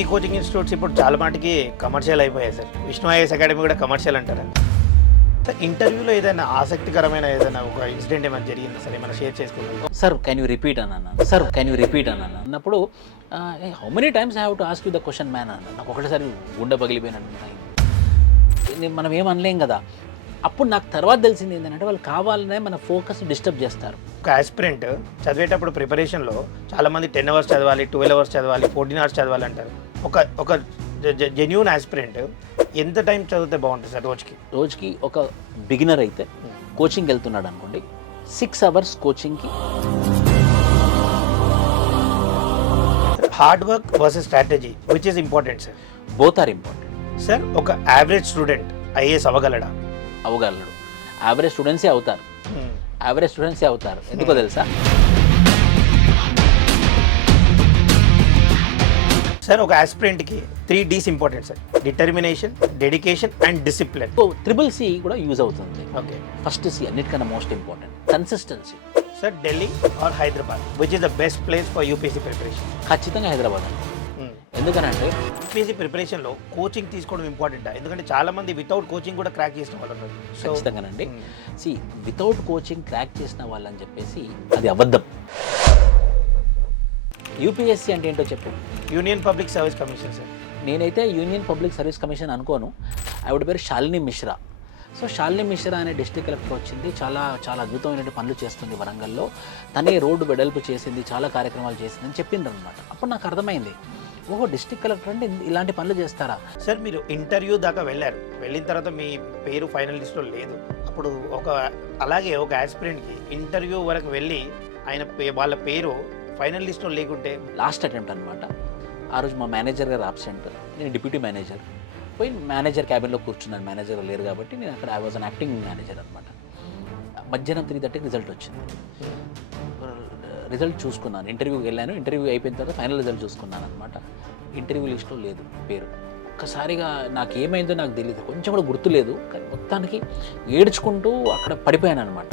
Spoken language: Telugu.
అన్ని కోచింగ్ ఇన్స్టిట్యూట్స్ ఇప్పుడు చాలా మటుకి కమర్షియల్ అయిపోయాయి సార్. విష్ణు ఐఏఎస్ అకాడమీ కూడా కమర్షియల్ అంటారు. సార్ ఇంటర్వ్యూలో ఏదైనా ఆసక్తికరమైన ఏదైనా ఒక ఇన్సిడెంట్ ఏమైనా జరిగింది సార్, ఏమైనా షేర్ చేసుకుంటాం? సార్ కెన్ యూ రిపీట్ అని అన్నాను. సార్ కెన్ యూ రిపీట్ అని అన్నప్పుడు how many times I have to ask you the question man అన్న. నాకు ఒకటేసారి గుండె పగిలిపోయినట్టు మనం ఏం అనలేం కదా. అప్పుడు నాకు తర్వాత తెలిసింది ఏంటంటే వాళ్ళు కావాలనే మన ఫోకస్ డిస్టర్బ్ చేస్తారు. ఒక ఆస్పిరెంట్ చదివేటప్పుడు ప్రిపరేషన్లో చాలామంది 10 అవర్స్ చదవాలి, 12 అవర్స్ చదవాలి, 14 అవర్స్ చదవాలి అంటారు. ఒక జెన్యూన్ ఆస్పిరెంట్ ఎంత టైం చదివితే బాగుంటుంది సార్ రోజుకి ఒక బిగినర్ అయితే కోచింగ్ వెళ్తున్నాడు అనుకోండి, 6 అవర్స్ కోచింగ్కి. Hard work versus strategy which is important sir? Both are important sir. ఒక యావరేజ్ స్టూడెంట్ ఐఏఎస్ అవ్వగలడా? అవ్వగలడు. యావరేజ్ స్టూడెంట్సే అవుతారు. ఎందుకో తెలుసా? సార్ ఒక ఆస్పిరెంట్కి 3 Ds important sir: determination, dedication and discipline. So CCC కూడా యూజ్ అవుతుంది. ఓకే. ఫస్ట్ C అన్నిటికన్నా most important consistency. Sir Delhi or Hyderabad which is the best place for UPSC preparation? ఖచ్చితంగా హైదరాబాద్ అండి. ఎందుకనంటే యూపీఎస్సీ ప్రిపరేషన్లో కోచింగ్ తీసుకోవడం ఇంపార్టెంట్. ఎందుకంటే చాలా మంది వితౌట్ కోచింగ్ కూడా క్రాక్ చేసిన వాళ్ళు ఉన్నారు. ఖచ్చితంగానండి. వితౌట్ కోచింగ్ క్రాక్ చేసిన వాళ్ళని చెప్పేసి అది అబద్ధం. యూపీఎస్సీ అంటే ఏంటో చెప్పు. Union public service commission sir. నేనైతే యూనియన్ పబ్లిక్ సర్వీస్ కమిషన్ అనుకోను. ఆవిడ పేరు శాలిని మిశ్రా. సో శాలిని మిశ్రా అనే డిస్ట్రిక్ట్ కలెక్టర్ వచ్చింది. చాలా చాలా అద్భుతమైన పనులు చేస్తుంది వరంగల్లో. తనే రోడ్డు వెడల్పు చేసింది, చాలా కార్యక్రమాలు చేసింది అని చెప్పిండ్రు అనమాట. అప్పుడు నాకు అర్థమైంది, ఓహో డిస్ట్రిక్ట్ కలెక్టర్ అంటే ఇలాంటి పనులు చేస్తారా. సార్ మీరు ఇంటర్వ్యూ దాకా వెళ్ళారు, వెళ్ళిన తర్వాత మీ పేరు ఫైనల్ లిస్ట్లో లేదు. అప్పుడు అలాగే ఒక ఆస్పిరెంట్కి ఇంటర్వ్యూ వరకు వెళ్ళి వాళ్ళ పేరు ఫైనల్ లిస్ట్లో లేకుంటే లాస్ట్ అటెంప్ట్ అనమాట. ఆ రోజు మా మేనేజర్ గారు ఆబ్సెంట్, నేను డిప్యూటీ మేనేజర్. పోయి మేనేజర్ క్యాబిన్లో కూర్చున్నాను. మేనేజర్ లేరు కాబట్టి నేను అక్కడ I was an acting manager అనమాట. మధ్యాహ్నం 3:30కి రిజల్ట్ వచ్చింది. రిజల్ట్ చూసుకున్నాను, ఇంటర్వ్యూకి వెళ్ళాను. ఇంటర్వ్యూ అయిపోయిన తర్వాత ఫైనల్ రిజల్ట్ చూసుకున్నాను అనమాట. ఇంటర్వ్యూ లిస్ట్లో లేదు పేరు. ఒక్కసారిగా నాకు ఏమైందో నాకు తెలియదు, కొంచెం కూడా గుర్తులేదు. కానీ మొత్తానికి ఏడ్చుకుంటూ అక్కడ పడిపోయాను అనమాట.